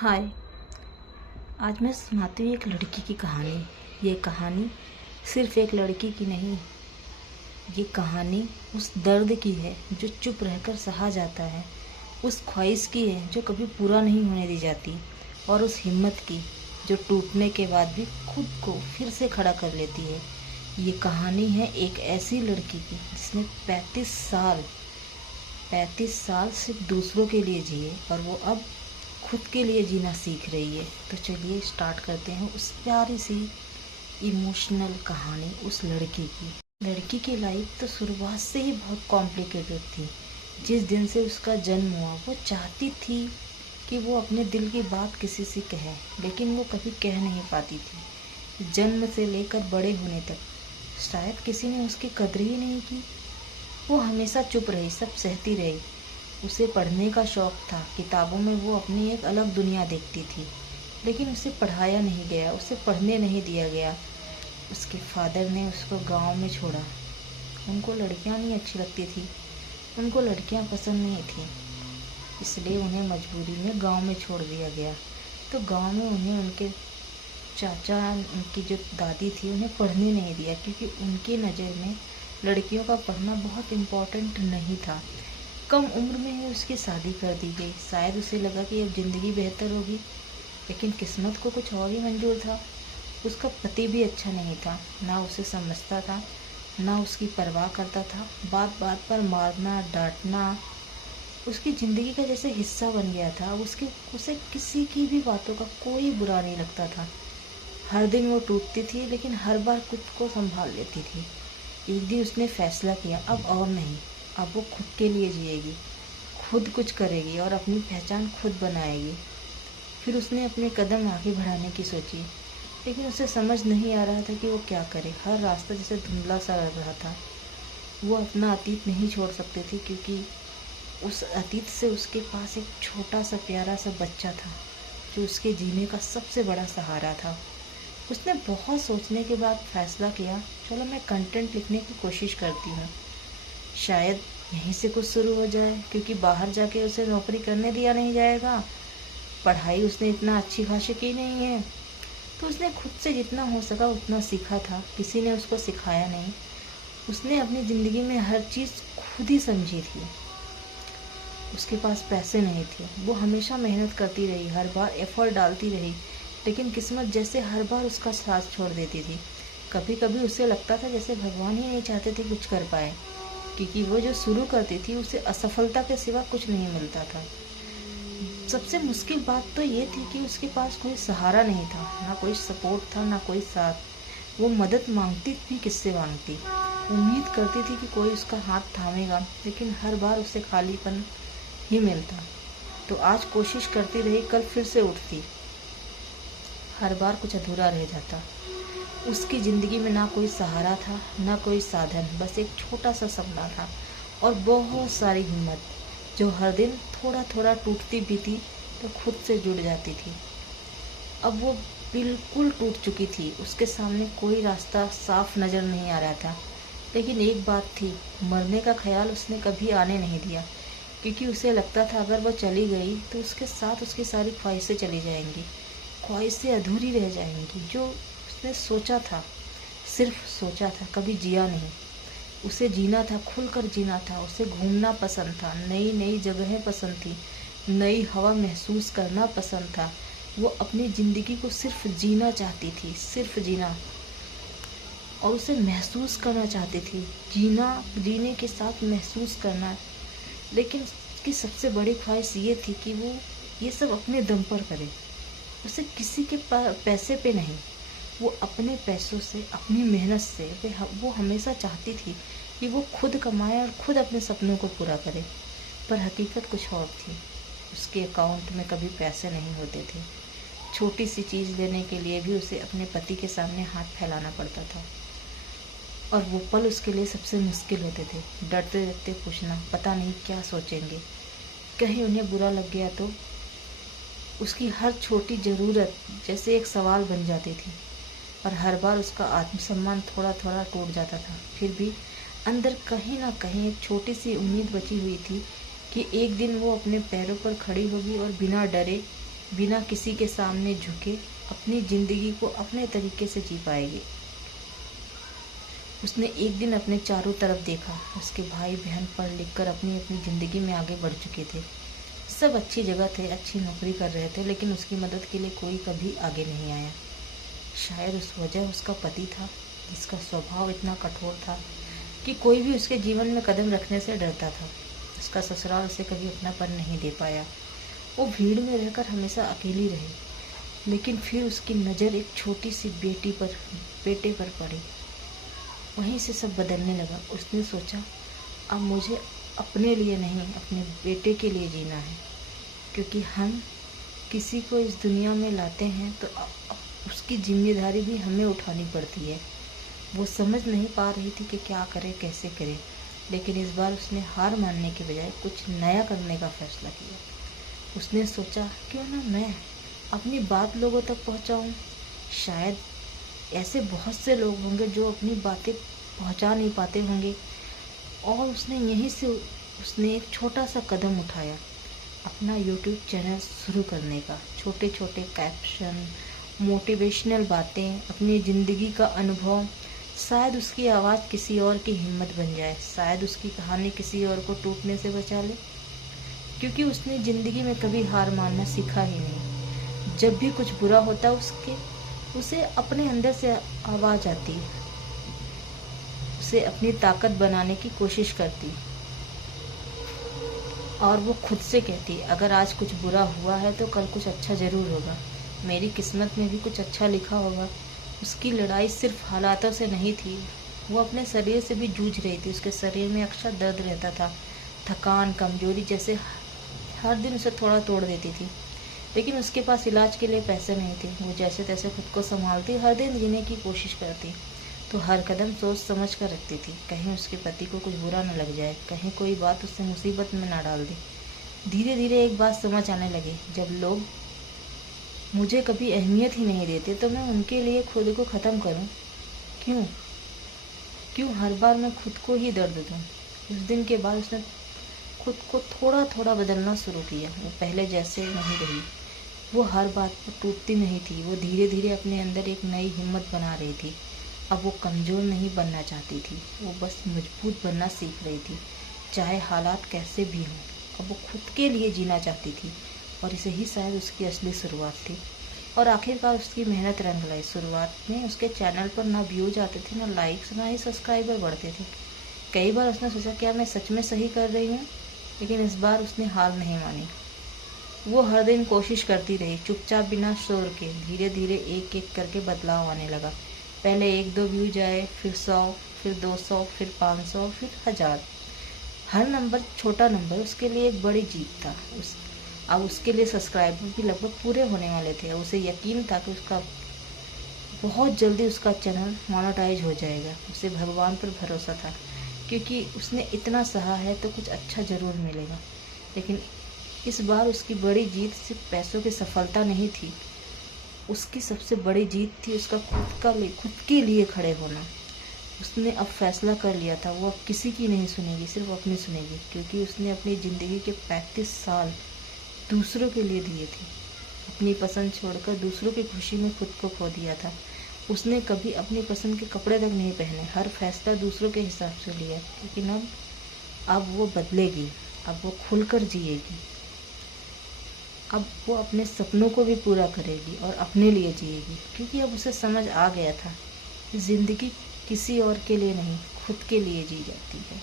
हाय। आज मैं सुनाती हूँ एक लड़की की कहानी। ये कहानी सिर्फ एक लड़की की नहीं, ये कहानी उस दर्द की है जो चुप रहकर सहा जाता है, उस ख्वाहिश की है जो कभी पूरा नहीं होने दी जाती, और उस हिम्मत की जो टूटने के बाद भी खुद को फिर से खड़ा कर लेती है। ये कहानी है एक ऐसी लड़की की जिसने 35 साल सिर्फ दूसरों के लिए जिए और वो अब खुद के लिए जीना सीख रही है। तो चलिए स्टार्ट करते हैं उस प्यारी सी इमोशनल कहानी उस लड़की की लाइफ तो शुरुआत से ही बहुत कॉम्प्लिकेटेड थी। जिस दिन से उसका जन्म हुआ वो चाहती थी कि वो अपने दिल की बात किसी से कहे, लेकिन वो कभी कह नहीं पाती थी। जन्म से लेकर बड़े होने तक शायद किसी ने उसकी कदर ही नहीं की। वो हमेशा चुप रही, सब सहती रही। उसे पढ़ने का शौक था, किताबों में वो अपनी एक अलग दुनिया देखती थी, लेकिन उसे पढ़ाया नहीं गया, उसे पढ़ने नहीं दिया गया। उसके फादर ने उसको गांव में छोड़ा। उनको लड़कियां नहीं अच्छी लगती थी, उनको लड़कियां पसंद नहीं थी, इसलिए उन्हें मजबूरी में गांव में छोड़ दिया गया। तो गांव में उन्हें उनके चाचा, उनकी जो दादी थी, उन्हें पढ़ने नहीं दिया, क्योंकि उनकी नज़र में लड़कियों का पढ़ना बहुत इम्पोर्टेंट नहीं था। कम उम्र में ही उसकी शादी कर दी गई। शायद उसे लगा कि अब ज़िंदगी बेहतर होगी, लेकिन किस्मत को कुछ और ही मंजूर था। उसका पति भी अच्छा नहीं था, ना उसे समझता था, ना उसकी परवाह करता था। बात बात पर मारना, डांटना उसकी ज़िंदगी का जैसे हिस्सा बन गया था। उसे किसी की भी बातों का कोई बुरा नहीं लगता था। हर दिन वो टूटती थी, लेकिन हर बार खुद को संभाल लेती थी। एक दिन उसने फैसला किया, अब और नहीं, अब वो खुद के लिए जिएगी, खुद कुछ करेगी और अपनी पहचान खुद बनाएगी। फिर उसने अपने कदम आगे बढ़ाने की सोची, लेकिन उसे समझ नहीं आ रहा था कि वो क्या करे। हर रास्ता जैसे धुंधला सा लग रहा था। वो अपना अतीत नहीं छोड़ सकती थी, क्योंकि उस अतीत से उसके पास एक छोटा सा प्यारा सा बच्चा था जो उसके जीने का सबसे बड़ा सहारा था। उसने बहुत सोचने के बाद फैसला किया, चलो मैं कंटेंट लिखने की कोशिश करती हूँ, शायद यहीं से कुछ शुरू हो जाए, क्योंकि बाहर जाके उसे नौकरी करने दिया नहीं जाएगा। पढ़ाई उसने इतना अच्छी खासी की नहीं है, तो उसने खुद से जितना हो सका उतना सीखा था, किसी ने उसको सिखाया नहीं। उसने अपनी ज़िंदगी में हर चीज़ खुद ही समझी थी। उसके पास पैसे नहीं थे, वो हमेशा मेहनत करती रही, हर बार एफर्ट डालती रही, लेकिन किस्मत जैसे हर बार उसका साथ छोड़ देती थी। कभी कभी उसे लगता था जैसे भगवान ही नहीं चाहते थे कुछ कर पाए, क्योंकि वो जो शुरू करती थी उसे असफलता के सिवा कुछ नहीं मिलता था। सबसे मुश्किल बात तो ये थी कि उसके पास कोई सहारा नहीं था, ना कोई सपोर्ट था, ना कोई साथ। वो मदद मांगती भी किससे मांगती? उम्मीद करती थी कि कोई उसका हाथ थामेगा, लेकिन हर बार उसे खालीपन ही मिलता। तो आज कोशिश करती रही, कल फिर से उठती, हर बार कुछ अधूरा रह जाता। उसकी ज़िंदगी में ना कोई सहारा था, ना कोई साधन, बस एक छोटा सा सपना था और बहुत सारी हिम्मत, जो हर दिन थोड़ा थोड़ा टूटती भी थी तो खुद से जुड़ जाती थी। अब वो बिल्कुल टूट चुकी थी, उसके सामने कोई रास्ता साफ नज़र नहीं आ रहा था। लेकिन एक बात थी, मरने का ख्याल उसने कभी आने नहीं दिया, क्योंकि उसे लगता था अगर वो चली गई तो उसके साथ उसकी सारी ख्वाहिशें चली जाएंगी, ख्वाहिशें अधूरी रह जाएंगी। जो उसने सोचा था, सिर्फ सोचा था, कभी जिया नहीं। उसे जीना था, खुलकर जीना था। उसे घूमना पसंद था, नई नई जगहें पसंद थी, नई हवा महसूस करना पसंद था। वो अपनी ज़िंदगी को सिर्फ जीना चाहती थी, सिर्फ जीना, और उसे महसूस करना चाहती थी। जीना, जीने के साथ महसूस करना। लेकिन उसकी सबसे बड़ी ख्वाहिश ये थी कि वो ये सब अपने दम पर करे। उसे किसी के पैसे पे नहीं, वो अपने पैसों से, अपनी मेहनत से, वो हमेशा चाहती थी कि वो खुद कमाए और खुद अपने सपनों को पूरा करे। पर हकीकत कुछ और थी। उसके अकाउंट में कभी पैसे नहीं होते थे। छोटी सी चीज़ लेने के लिए भी उसे अपने पति के सामने हाथ फैलाना पड़ता था, और वो पल उसके लिए सबसे मुश्किल होते थे। डरते डरते पूछना, पता नहीं क्या सोचेंगे, कहीं उन्हें बुरा लग गया तो। उसकी हर छोटी ज़रूरत जैसे एक सवाल बन जाती थी, और हर बार उसका आत्मसम्मान थोड़ा थोड़ा टूट जाता था। फिर भी अंदर कहीं ना कहीं एक छोटी सी उम्मीद बची हुई थी कि एक दिन वो अपने पैरों पर खड़ी होगी और बिना डरे बिना किसी के सामने झुके अपनी ज़िंदगी को अपने तरीके से जी पाएगी। उसने एक दिन अपने चारों तरफ देखा। उसके भाई बहन पढ़ लिख कर अपनी अपनी ज़िंदगी में आगे बढ़ चुके थे। सब अच्छी जगह थे, अच्छी नौकरी कर रहे थे, लेकिन उसकी मदद के लिए कोई कभी आगे नहीं आया। शायद उस वजह उसका पति था, जिसका स्वभाव इतना कठोर था कि कोई भी उसके जीवन में कदम रखने से डरता था। उसका ससुराल उसे कभी अपनापन नहीं दे पाया। वो भीड़ में रहकर हमेशा अकेली रही, लेकिन फिर उसकी नज़र एक छोटी सी बेटे पर पड़ी। वहीं से सब बदलने लगा। उसने सोचा, अब मुझे अपने लिए नहीं, अपने बेटे के लिए जीना है, क्योंकि हम किसी को इस दुनिया में लाते हैं तो उसकी जिम्मेदारी भी हमें उठानी पड़ती है। वो समझ नहीं पा रही थी कि क्या करे, कैसे करे, लेकिन इस बार उसने हार मानने के बजाय कुछ नया करने का फैसला किया। उसने सोचा, क्यों ना मैं अपनी बात लोगों तक पहुंचाऊं। शायद ऐसे बहुत से लोग होंगे जो अपनी बातें पहुंचा नहीं पाते होंगे। और उसने एक छोटा सा कदम उठाया, अपना YouTube चैनल शुरू करने का। छोटे छोटे कैप्शन, मोटिवेशनल बातें, अपनी ज़िंदगी का अनुभव। शायद उसकी आवाज़ किसी और की हिम्मत बन जाए, शायद उसकी कहानी किसी और को टूटने से बचा ले, क्योंकि उसने ज़िंदगी में कभी हार मानना सीखा ही नहीं। जब भी कुछ बुरा होता उसे अपने अंदर से आवाज़ आती, उसे अपनी ताकत बनाने की कोशिश करती और वो खुद से कहती, अगर आज कुछ बुरा हुआ है तो कल कुछ अच्छा ज़रूर होगा। मेरी किस्मत में भी कुछ अच्छा लिखा होगा। उसकी लड़ाई सिर्फ हालातों से नहीं थी, वो अपने शरीर से भी जूझ रही थी। उसके शरीर में अक्सर दर्द रहता था, थकान, कमजोरी जैसे हर दिन उसे थोड़ा तोड़ देती थी। लेकिन उसके पास इलाज के लिए पैसे नहीं थे। वो जैसे तैसे खुद को संभालती, हर दिन जीने की कोशिश करती, तो हर कदम सोच समझ कर रखती थी, कहीं उसके पति को कुछ बुरा न लग जाए, कहीं कोई बात उससे मुसीबत में ना डाल दे। धीरे धीरे एक बात समझ आने लगी, जब लोग मुझे कभी अहमियत ही नहीं देते तो मैं उनके लिए खुद को ख़त्म करूं? क्यों हर बार मैं खुद को ही दर्द दूं? उस दिन के बाद उसने खुद को थोड़ा थोड़ा बदलना शुरू किया। वो पहले जैसे नहीं रही। वो हर बात पर टूटती नहीं थी। वो धीरे धीरे अपने अंदर एक नई हिम्मत बना रही थी। अब वो कमज़ोर नहीं बनना चाहती थी, वो बस मजबूत बनना सीख रही थी, चाहे हालात कैसे भी हों। अब वो खुद के लिए जीना चाहती थी, और इसे ही शायद उसकी असली शुरुआत थी। और आखिरकार उसकी मेहनत रंग लाई। शुरुआत में उसके चैनल पर ना व्यूज आते थे, ना लाइक्स, ना ही सब्सक्राइबर बढ़ते थे। कई बार उसने सोचा, क्या मैं सच में सही कर रही हूँ? लेकिन इस बार उसने हार नहीं मानी। वो हर दिन कोशिश करती रही, चुपचाप, बिना शोर के। धीरे धीरे एक एक करके बदलाव आने लगा। पहले 1-2 व्यूज आए, फिर 100, फिर 200, फिर 500, फिर 1000। हर नंबर छोटा नंबर उसके लिए एक बड़ी जीत था। अब उसके लिए सब्सक्राइबर भी लगभग पूरे होने वाले थे। उसे यकीन था कि उसका बहुत जल्दी उसका चैनल मोनेटाइज हो जाएगा। उसे भगवान पर भरोसा था, क्योंकि उसने इतना सहा है तो कुछ अच्छा ज़रूर मिलेगा। लेकिन इस बार उसकी बड़ी जीत सिर्फ पैसों की सफलता नहीं थी। उसकी सबसे बड़ी जीत थी उसका खुद के लिए खड़े होना। उसने अब फैसला कर लिया था, वो अब किसी की नहीं सुनेगी, सिर्फ अपनी सुनेगी, क्योंकि उसने अपनी ज़िंदगी के 35 साल दूसरों के लिए दिए थे। अपनी पसंद छोड़कर दूसरों की खुशी में खुद को खो दिया था। उसने कभी अपनी पसंद के कपड़े तक नहीं पहने, हर फैसला दूसरों के हिसाब से लिया। लेकिन अब वो बदलेगी, अब वो खुलकर जिएगी। अब वो अपने सपनों को भी पूरा करेगी और अपने लिए जिएगी, क्योंकि अब उसे समझ आ गया था, ज़िंदगी किसी और के लिए नहीं, खुद के लिए जी जाती है।